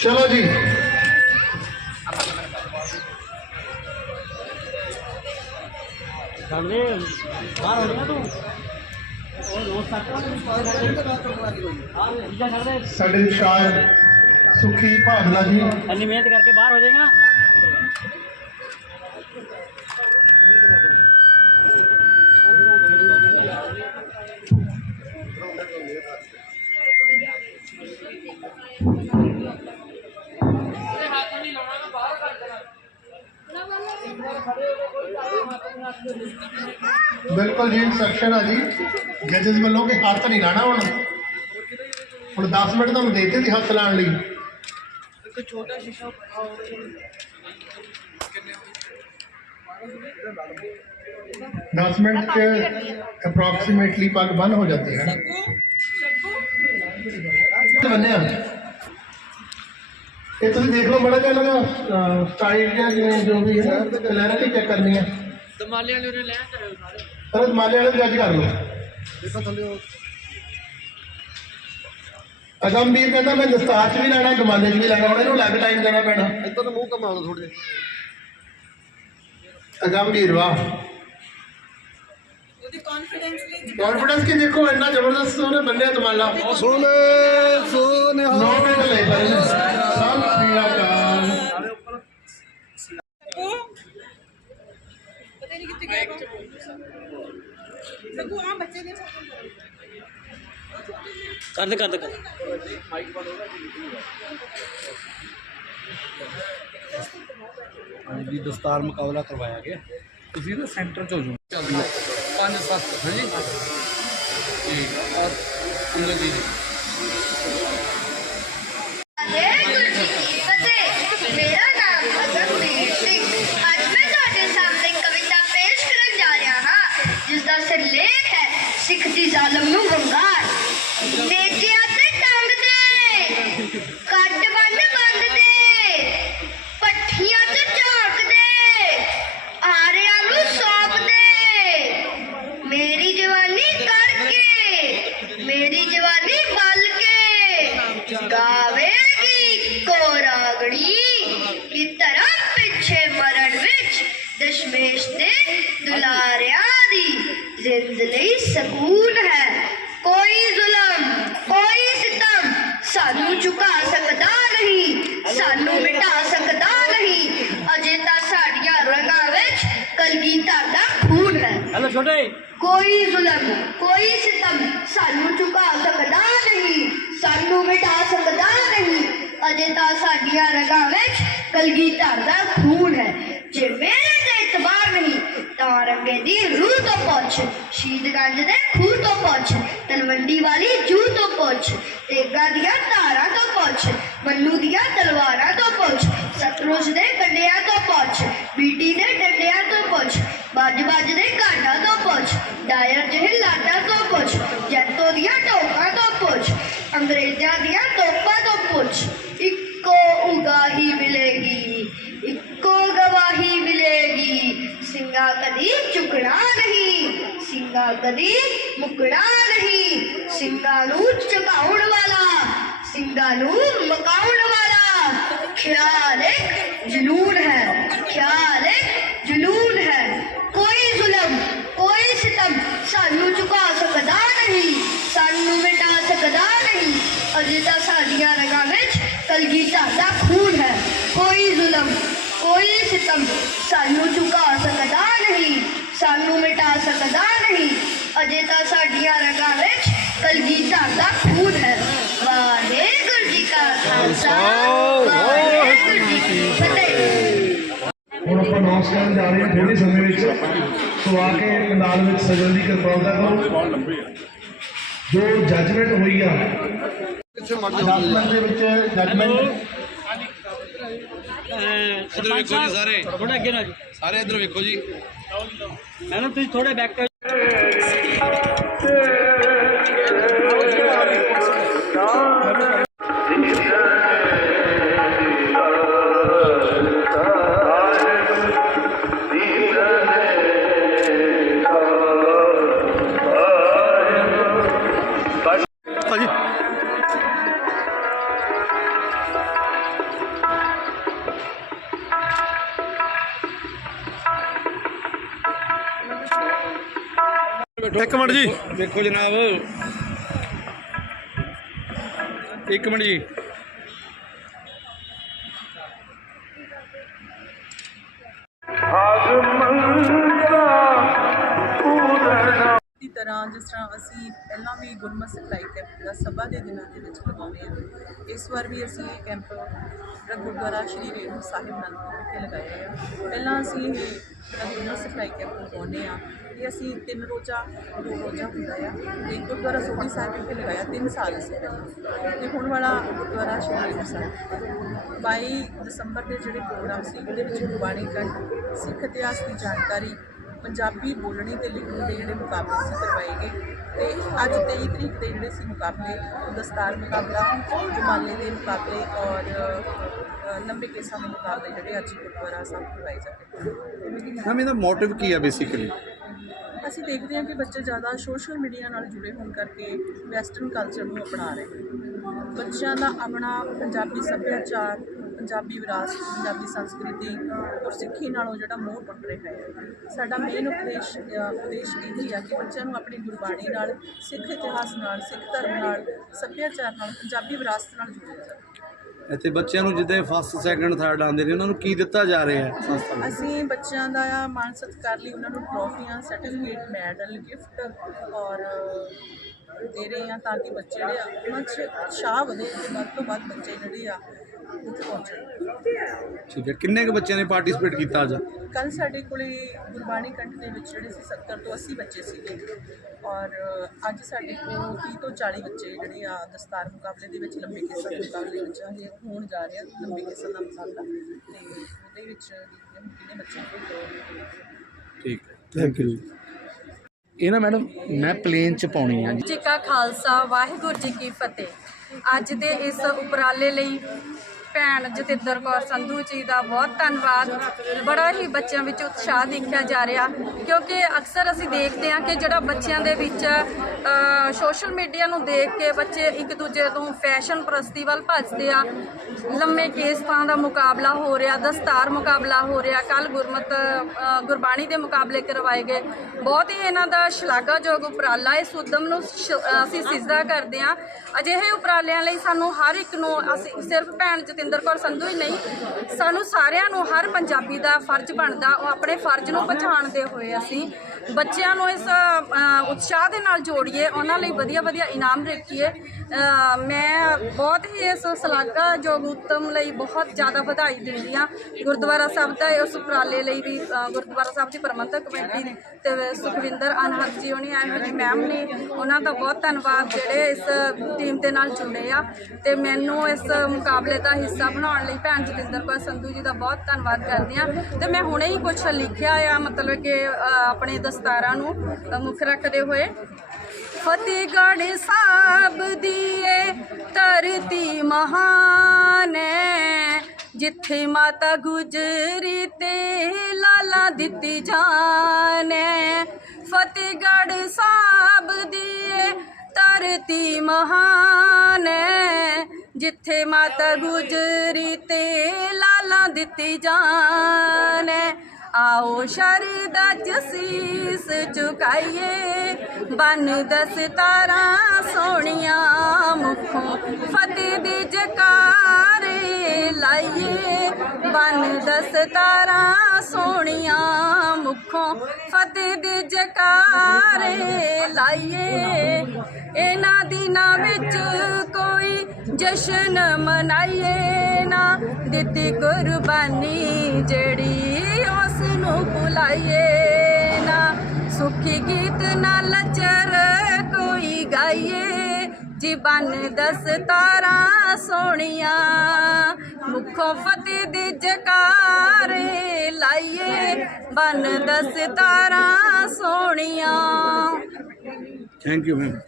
ਚਲੋ ਜੀ। ਸਾਡੇ ਬਾਹਰ ਹੋ ਜਾਏਗਾ ਤੂੰ? ਸਾਡੇ ਵਿਚਕਾਰ ਸੁਖੀ ਭਾਗਲਾ ਜੀ। ਇੰਨੀ ਮਿਹਨਤ ਕਰਕੇ ਬਾਹਰ ਹੋ ਜਾਏਗਾ। ਬਿਲਕੁਲ ਜੀ ਇਨਸਟਰਕਸ਼ਨ ਆ ਜੀ ਜੱਜਸ ਵੱਲੋਂ ਕਿ ਹੱਥ ਨਹੀਂ ਲਾਣਾ ਹੁਣ ਹੁਣ 10 ਮਿੰਟ ਤੁਹਾਨੂੰ ਦੇ ਦਿੱਤੇ ਸੀ ਹੱਥ ਲਾਉਣ ਲਈ दस मिनट के अप्रॉक्सीमेटली पग बंद हो जाती है ਬੰਨੇ ਆ ਇਹ ਤੁਸੀਂ ਦੇਖ ਲਓ ਬੜਾ ਜਿਹਾ ਲਗਾ ਸਟਾਈਲ ਜਾਂ ਜਿਵੇਂ ਜੋ ਵੀ ਹੈ ਕਲੈਰਿਟੀ ਚੈੱਕ ਕਰਨੀ ਹੈ ਦਮਾਲੇ ਵਾਲੇ ਉਰੇ ਲੈ ਕਰਿਓ ਸਾਰੇ। ਪਰ ਮਾਲੇ ਵਾਲੇ ਵੀ ਜੱਜ ਕਰ ਲਓ। ਅਗੰਭੀਰ ਕਹਿੰਦਾ ਮੈਂ ਦਸਤਾਰ 'ਚ ਵੀ ਲੈਣਾ ਗਮਾਲੇ 'ਚ ਵੀ ਲੈਣਾ ਹੁਣ ਇਹਨੂੰ ਲੱਗ ਟਾਈਮ ਦੇਣਾ ਪੈਣਾ। ਇੱਧਰ ਨੂੰ ਮੂੰਹ ਲਓ ਥੋੜੇ ਅਗੰਭੀਰ ਵਾਹ। ਉਹਦੀ ਕੌਨਫੀਡੈਂਸਲੀ ਕੌਨਫੀਡੈਂਸ ਕਿ ਦੇਖੋ ਇੰਨਾ ਜ਼ਬਰਦਸਤ ਉਹਨੇ ਬੰਨਿਆ ਦਮਾਲਾ। ਸੋਨੇ ਸੋਨੇ ਨੌ ਮਿੰਟ ਲੈ ਪਏ ਨੇ ਸਤਿ ਸ੍ਰੀ ਅਕਾਲ ਉਹ ਪਤਾ ਨਹੀਂ ਕਿੱਥੇ ਗਿਆ ਸਗੂ ਆ ਬੱਚੇ ਦੇ ਕਰ ਦੇ ਕਰ ਦੇ ਕਰ ਅੱਜ ਵੀ ਦਸਤਾਰ ਮੁਕਾਬਲਾ ਕਰਵਾਇਆ ਗਿਆ। ਤੁਸੀਂ ਨਾ ਸੈਂਟਰ ਚ ਹੋ ਜਾਓ। ਚੱਲਦੀ। ਹੈ 5 7 ਹਾਂਜੀ ਜੀ ਔਰ ਅੰਦਰ ਜੀ ਸਕੂਨ ਹੈ ਕੋਈ ਜ਼ੁਲਮ ਕੋਈ ਸਿਤਮ ਸਾਨੂੰ ਝੁਕਾ ਸਕਦਾ ਨਹੀਂ ਸਾਨੂੰ ਮਿਟਾ ਸਕਦਾ ਨਹੀਂ ਅਜੇ ਤਾਂ ਸਾਡੀਆਂ ਰਗਾਂ ਵਿੱਚ ਕਲਗੀਧਰ ਦਾ ਖੂਨ ਹੈ ਹੈਲੋ ਛੋਟੇ ਕੋਈ ਜ਼ੁਲਮ ਕੋਈ ਸਿਤਮ ਸਾਨੂੰ ਝੁਕਾ ਸਕਦਾ ਨਹੀਂ ਸਾਨੂੰ ਮਿਟਾ ਸਕਦਾ ਨਹੀਂ ਅਜੇ ਤਾਂ ਸਾਡੀਆਂ ਰਗਾਂ ਵਿੱਚ ਕਲਗੀਧਰ ਦਾ ਖੂਨ ਹੈ ਜੇ पहुँच शीत गंज दे खूह तो पहुँच तलवंडी वाली जू तो पहुँच तेगा दिया तारा तो पहुँच मल्लू दिया तलवारा तो पहुँच सतरोज दे कंडिया तो पहुँच बीटी दे डंडिया तो पहुँच बाज बाज दे काटा तो पहुँच डायर जे लाटा तो पहुँच जैतो दिया टोका तो पहुँच अंग्रेजा दिया तोपा तो पोच इको उगा ही मिलेगी इको गवाही मिलेगी सिंगा कदी चुकना नहीं ਕਦੀ ਮੁਕਣਾ ਨਹੀਂ ਸਿੰਘਾਂ ਨੂੰ ਝੁਕਾਉਣ ਵਾਲਾ ਸਿੰਘਾਂ ਨੂੰ ਮਕਾਉਣ ਵਾਲਾ ਖਿਆਲ ਇੱਕ ਜਨੂਨ ਹੈ ਖਿਆਲ ਇੱਕ ਜਨੂਨ ਹੈ ਕੋਈ ਜ਼ੁਲਮ ਕੋਈ ਸਿਤਮ ਸਾਨੂੰ ਝੁਕਾ ਸਕਦਾ ਨਹੀਂ ਸਾਨੂੰ ਮਿਟਾ ਸਕਦਾ ਨਹੀਂ ਅਜੇ ਤਾਂ ਸਾਡੀਆਂ ਰਗਾਂ ਵਿੱਚ ਕਲਗੀਧਰ ਦਾ ਖੂਨ ਹੈ ਕੋਈ ਜ਼ੁਲਮ ਕੋਈ ਸਿਤਮ ਸਾਨੂੰ ਝੁਕਾ ਸਕਦਾ ਨਹੀਂ ਸਾਨੂੰ ਮਿਟਾ ਸਕਦਾ ਨਹੀਂ। ਅਜੇ ਤਾਂ ਸਾਡੀਆਂ ਰਗਾਂ ਵਿੱਚ ਕਲਗੀਧਰ ਦਾ ਖੂਨ ਹੈ। ਵਾਹਿਗੁਰੂ ਜੀ ਕਾ ਖਾਲਸਾ ਵਾਹਿਗੁਰੂ ਜੀ ਕੀ ਫਤਿਹ। ਹੁਣ ਆਪਾਂ ਅਨਾਉਂਸ ਕਰਨ ਜਾ ਰਹੇ ਹਾਂ ਥੋੜੇ ਸਮੇਂ ਵਿੱਚ। ਸੋ ਆ ਕੇ ਨਾਲ ਵਿੱਚ ਸਜਣ ਦੀ ਕਿਰਪਾਲਤਾ ਕਰੋ। ਜੋ ਜੱਜਮੈਂਟ ਹੋਈ ਆ। ਪਿੱਛੇ ਮੜ 10 ਮਿੰਟ ਦੇ ਵਿੱਚ ਜੱਜਮੈਂਟ ਇੱਧਰ ਵੇਖੋ ਜੀ ਸਾਰੇ। ਥੋੜਾ ਅੱਗੇ ਨਾ ਜੀ। ਸਾਰੇ ਇੱਧਰ ਵੇਖੋ ਜੀ। ਮੈਡਮ ਤੁਸੀਂ ਥੋੜੇ ਬੈਕ ਇੱਕ ਮਿੰਟ ਜੀ। ਵੇਖੋ ਜਨਾਬ। ਇੱਕ ਮਿੰਟ ਜੀ। ਦੀ ਤਰ੍ਹਾਂ ਜਿਸ ਤਰ੍ਹਾਂ ਅਸੀਂ ਪਹਿਲਾਂ ਵੀ ਗੁਰਮਤਿ ਸਿਖਲਾਈ ਕੈਂਪ ਦਾ ਸਭਾ ਦੇ ਦਿਨਾਂ ਦੇ ਵਿੱਚ ਲਗਾਉਂਦੇ ਹਾਂ ਇਸ ਵਾਰ ਵੀ ਅਸੀਂ ਇਹ ਕੈਂਪ ਗੁਰਦੁਆਰਾ ਸ਼੍ਰੀ ਰੇਣੂ ਸਾਹਿਬ ਨੰਦਪੁਰ ਵਿਖੇ ਲਗਾਇਆ ਹੈ। ਪਹਿਲਾਂ ਅਸੀਂ ਇਹ ਗੁਰਮਤਿ ਸਿਖਲਾਈ ਕੈਂਪ ਲਗਾਉਂਦੇ ਹਾਂ ਇਹ ਅਸੀਂ ਤਿੰਨ ਰੋਜ਼ਾ, ਦੋ ਰੋਜ਼ਾ ਹੁੰਦਾ ਆ, ਤੇ ਗੁਰਦੁਆਰਾ ਸੋਢੀ ਸਾਹਿਬ ਵਿਖੇ ਲਗਾਇਆ ਤਿੰਨ ਸਾਲ ਅਸੀਂ ਪਹਿਲਾਂ। ਤੇ ਹੁਣ ਵਾਲਾ ਗੁਰਦੁਆਰਾ ਸ਼੍ਰੀ ਰੇਣੂ ਸਾਹਿਬ। 22 ਦਸੰਬਰ ਦੇ ਜਿਹੜੇ ਪ੍ਰੋਗਰਾਮ ਸੀ, ਉਹਦੇ ਵਿੱਚ ਗੁਰਬਾਣੀ ਕੰਠ ਸਿੱਖ ਇਤਿਹਾਸ ਦੀ ਜਾਣਕਾਰੀ, ਪੰਜਾਬੀ ਬੋਲਣੀ ਤੇ ਲਿਖਣ ਦੇ ਜਿਹੜੇ ਮੁਕਾਬਲੇ ਸੀ ਕਰਵਾਏ ਗਏ। ਤੇ ਅੱਜ 23 ਤਰੀਕ ਦੇ ਜਿਹੜੇ ਸੀ ਮੁਕਾਬਲੇ, ਦਸਤਾਰ ਮੁਕਾਬਲਾ, ਜਮਾਲੇ ਦੇ ਮੁਕਾਬਲੇ ਔਰ ਲੰਬੇ ਕੇਸਾਂ ਦੇ ਮੁਕਾਬਲੇ ਜਿਹੜੇ ਅੱਜ ਗੁਰਦੁਆਰਾ ਸਾਹਿਬ ਕਰਵਾਏ ਜਾਂਦੇ ਨੇ। ਮੈਮ, ਇਹਦਾ ਮੋਟਿਵ ਕੀ ਆ ਬੇਸਿਕਲੀ ਅਸੀਂ ਦੇਖਦੇ ਹਾਂ ਕਿ ਬੱਚੇ ਜ਼ਿਆਦਾ ਸੋਸ਼ਲ ਮੀਡੀਆ ਨਾਲ ਜੁੜੇ ਹੋਣ ਕਰਕੇ ਵੈਸਟਰਨ ਕਲਚਰ ਨੂੰ ਅਪਣਾ ਰਹੇ ਨੇ। ਬੱਚਿਆਂ ਦਾ ਆਪਣਾ ਪੰਜਾਬੀ ਸੱਭਿਆਚਾਰ, ਪੰਜਾਬੀ ਵਿਰਾਸਤ, ਪੰਜਾਬੀ ਸੰਸਕ੍ਰਿਤੀ ਔਰ ਸਿੱਖੀ ਨਾਲੋਂ ਜਿਹੜਾ ਮੋਹ ਟੁੱਟ ਰਿਹਾ ਹੈ। ਸਾਡਾ ਮੇਨ ਉਪਦੇਸ਼ ਉਪਦੇਸ਼ ਉਦੇਸ਼ ਇਹ ਹੀ ਆ ਕਿ ਬੱਚਿਆਂ ਨੂੰ ਆਪਣੀ ਗੁਰਬਾਣੀ ਨਾਲ, ਸਿੱਖ ਇਤਿਹਾਸ ਨਾਲ, ਸਿੱਖ ਧਰਮ ਨਾਲ, ਸੱਭਿਆਚਾਰ ਨਾਲ, ਪੰਜਾਬੀ ਵਿਰਾਸਤ ਨਾਲ ਜੋੜਿਆ ਜਾਵੇ ਇੱਥੇ ਬੱਚਿਆਂ ਨੂੰ ਜਿੱਦਾਂ ਫਸਟ ਸੈਕੰਡ ਥਰਡ ਆਉਂਦੇ ਨੇ, ਉਹਨਾਂ ਨੂੰ ਕੀ ਦਿੱਤਾ ਜਾ ਰਿਹਾ ਹੈ ਸੰਸਥਾ ਵੱਲੋਂ? ਅਸੀਂ ਬੱਚਿਆਂ ਦਾ ਮਾਣ ਸਤਿਕਾਰ ਲਈ ਉਹਨਾਂ ਨੂੰ ਟਰੋਫੀਆਂ ਸਰਟੀਫਿਕੇਟ ਮੈਡਲ ਗਿਫਟ ਔਰ ਦੇ ਰਹੇ ਹਾਂ ਤਾਂ ਕਿ ਬੱਚੇ ਜਿਹੜੇ ਆ, ਉਹਨਾਂ 'ਚ ਉਤਸ਼ਾਹ ਵਧੇ ਤੇ ਵੱਧ ਤੋਂ ਵੱਧ ਬੱਚੇ ਜਿਹੜੇ ਆ ਠੀਕ ਹੈ। ਕਿੰਨੇ ਕੁ ਬੱਚਿਆਂ ਨੇ ਪਾਰਟਿਸਿਪੇਟ ਕੀਤਾ ਅੱਜ? ਕੱਲ ਸਾਡੇ ਕੋਲੇ ਗੁਰਬਾਣੀ ਕੰਠ ਦੇ ਵਿੱਚ ਜਿਹੜੇ ਸੀ 70 ਤੋਂ 80 ਬੱਚੇ ਸੀਗੇ। ਔਰ ਅੱਜ ਸਾਡੇ ਕੋਲ 30 ਤੋਂ 40 ਬੱਚੇ ਜਿਹੜੇ ਆ ਦਸਤਾਰ ਮੁਕਾਬਲੇ ਦੇ ਵਿੱਚ ਲੰਬੇ ਕੇਸਾਂ ਦੇ ਮੁਕਾਬਲੇ ਵਿੱਚ ਹਜੇ ਹੋਣ ਜਾ ਰਿਹਾ ਲੰਬੇ ਕੇਸਾਂ ਦਾ ਮੁਕਾਬਲਾ। ਤੇ ਉਹਦੇ ਵਿੱਚ ਕਿੰਨੇ ਬੱਚੇ ਠੀਕ ਹੈ। ਥੈਂਕ ਯੂ ਇਹ ਨਾ ਮੈਡਮ ਮੈਂ ਪਲੇਨ ਚ ਪਾਉਣੀ ਆ। ਜੀ ਜੀ ਕਾ ਖਾਲਸਾ ਵਾਹਿਗੁਰੂ ਜੀ ਕੀ ਫਤਿਹ। ਅੱਜ ਦੇ ਇਸ ਉਪਰਾਲੇ ਲਈ ਭੈਣ ਜਤਿੰਦਰ ਕੌਰ ਸੰਧੂ ਜੀ ਦਾ ਬਹੁਤ ਧੰਨਵਾਦ। ਬੜਾ ਹੀ ਬੱਚਿਆਂ ਵਿੱਚ ਉਤਸ਼ਾਹ ਦੇਖਿਆ ਜਾ ਰਿਹਾ, ਕਿਉਂਕਿ ਅਕਸਰ ਅਸੀਂ ਦੇਖਦੇ ਹਾਂ ਕਿ ਜਿਹੜਾ ਬੱਚਿਆਂ ਦੇ ਵਿੱਚ ਸੋਸ਼ਲ ਮੀਡੀਆ ਨੂੰ ਦੇਖ ਕੇ ਬੱਚੇ ਇੱਕ ਦੂਜੇ ਤੋਂ ਫੈਸ਼ਨ ਪ੍ਰਸਤੀ ਵੱਲ ਭੱਜਦੇ ਆ। ਲੰਮੇ ਕੇਸ ਕੇਸਾਂ ਦਾ ਮੁਕਾਬਲਾ ਹੋ ਰਿਹਾ, ਦਸਤਾਰ ਮੁਕਾਬਲਾ ਹੋ ਰਿਹਾ ਕੱਲ ਗੁਰਮਤ ਗੁਰਬਾਣੀ ਦੇ ਮੁਕਾਬਲੇ ਕਰਵਾਏ ਗਏ। ਬਹੁਤ ਹੀ ਇਹਨਾਂ ਦਾ ਸ਼ਲਾਘਾਯੋਗ ਉਪਰਾਲਾ ਇਸ ਉਦਮ ਨੂੰ ਸ਼- ਅਸੀਂ ਸਿੱਧਾ ਕਰਦੇ ਹਾਂ। ਅਜਿਹੇ ਉਪਰਾਲਿਆਂ ਲਈ ਸਾਨੂੰ ਹਰ ਇੱਕ ਨੂੰ ਅਸੀਂ ਸਿਰਫ ਭੈਣ ਜਤਿੰਦਰ ਕੌਰ ਸੰਧੂ ਹੀ ਨਹੀਂ, ਸਾਨੂੰ ਸਾਰਿਆਂ ਨੂੰ ਹਰ ਪੰਜਾਬੀ ਦਾ ਫਰਜ਼ ਬਣਦਾ, ਉਹ ਆਪਣੇ ਫਰਜ਼ ਨੂੰ ਪਛਾਣਦੇ ਹੋਏ ਅਸੀਂ ਬੱਚਿਆਂ ਨੂੰ ਇਸ ਉਤਸ਼ਾਹ ਦੇ ਨਾਲ ਜੋੜੀਏ ਉਹਨਾਂ ਲਈ ਵਧੀਆ ਵਧੀਆ ਇਨਾਮ ਰੱਖੀਏ। ਮੈਂ ਬਹੁਤ ਹੀ ਇਸ ਸ਼ਲਾਘਾਯੋਗ ਉਤਮ ਲਈ ਬਹੁਤ ਜ਼ਿਆਦਾ ਵਧਾਈ ਦਿੰਦੀ ਹਾਂ। ਗੁਰਦੁਆਰਾ ਸਾਹਿਬ ਦਾ ਉਸ ਉਪਰਾਲੇ ਲਈ ਵੀ ਗੁਰਦੁਆਰਾ ਸਾਹਿਬ ਦੀ ਪ੍ਰਬੰਧਕ ਕਮੇਟੀ ਨੇ ਤੇ ਸੁਖਵਿੰਦਰ ਅਨਹਦ ਜੀ ਹੋਣੀ ਐਵੇਂ ਜੀ ਮੈਮ ਨੇ ਉਹਨਾਂ ਦਾ ਬਹੁਤ ਧੰਨਵਾਦ ਜਿਹੜੇ ਇਸ ਟੀਮ ਦੇ ਨਾਲ ਜੁੜੇ ਆ। ਤੇ ਮੈਨੂੰ ਇਸ ਮੁਕਾਬਲੇ ਦਾ ਹਿੱਸਾ ਬਣਾਉਣ ਲਈ ਭੈਣ ਜਤਿੰਦਰ ਕੌਰ ਸੰਧੂ ਜੀ ਦਾ ਬਹੁਤ ਧੰਨਵਾਦ ਕਰਦੀ ਆ ਤੇ ਮੈਂ ਹੁਣੇ ਹੀ ਕੁਝ ਲਿਖਿਆ ਆ ਮਤਲਬ ਕਿ ਅ, ਆਪਣੇ ਦਸਤਾਰਾਂ ਨੂੰ ਮੁੱਖ ਰੱਖਦੇ ਹੋਏ ਫਤਿਹਗੜ੍ਹ ਸਾਹਿਬ ਦੀਏ ਧਰਤੀ ਮਹਾਨ ਜਿੱਥੇ ਮਾਤਾ ਗੁਜਰੀ ਤੇ ਲਾਲਾ ਦਿੱਤੀ ਜਾਨ ਫਤਿਹਗੜ੍ਹ ਸਾਹਿਬ ਦੀਏ ਧਰਤੀ ਮਹਾਨ ਜਿੱਥੇ ਮਾਤਾ ਗੁਜਰੀ ਤੇ ਲਾਲਾ ਦਿੱਤੀ ਜਾਨ ਏ ਆਓ ਸ਼ਰਦਾ ਚ ਸੀਸ ਝੁਕਾਈਏ ਬਨ ਦਸਤਾਰਾਂ ਸੋਹਣੀਆਂ ਮੁਖੋਂ, ਫਤਿਹ ਦੇ ਜਕਾਰੇ ਲਾਈਏ, ਬਨ ਦਸਤਾਰਾਂ ਸੋਹਣੀਆਂ ਮੁਖੋਂ, ਫਤਿਹ ਦੇ ਜਕਾਰੇ ਲਾਈਏ। ਇਹਨਾਂ ਦਿਨਾਂ ਵਿੱਚ ਕੋਈ ਜਸ਼ਨ ਮਨਾਈਏ ਨਾ, ਦਿੱਤੀ ਕੁਰਬਾਨੀ ਜਿਹੜੀ ਨੂੰ ਭੁਲਾਈਏ ਨਾ। ਸੁਖੀ ਗੀਤ ਨਾ ਲਚਰ ਕੋਈ ਗਾਈਏ। ਜੀਵਨ ਦਸ ਤਾਰਾਂ ਸੋਹਣੀਆਂ। ਮੁਖੋਂ ਫਤਿਹ ਦੀ ਜਕਾਰੇ ਲਾਈਏ। ਬਨ ਦਸ ਤਾਰਾਂ ਸੋਹਣੀਆਂ। Thank you ma'am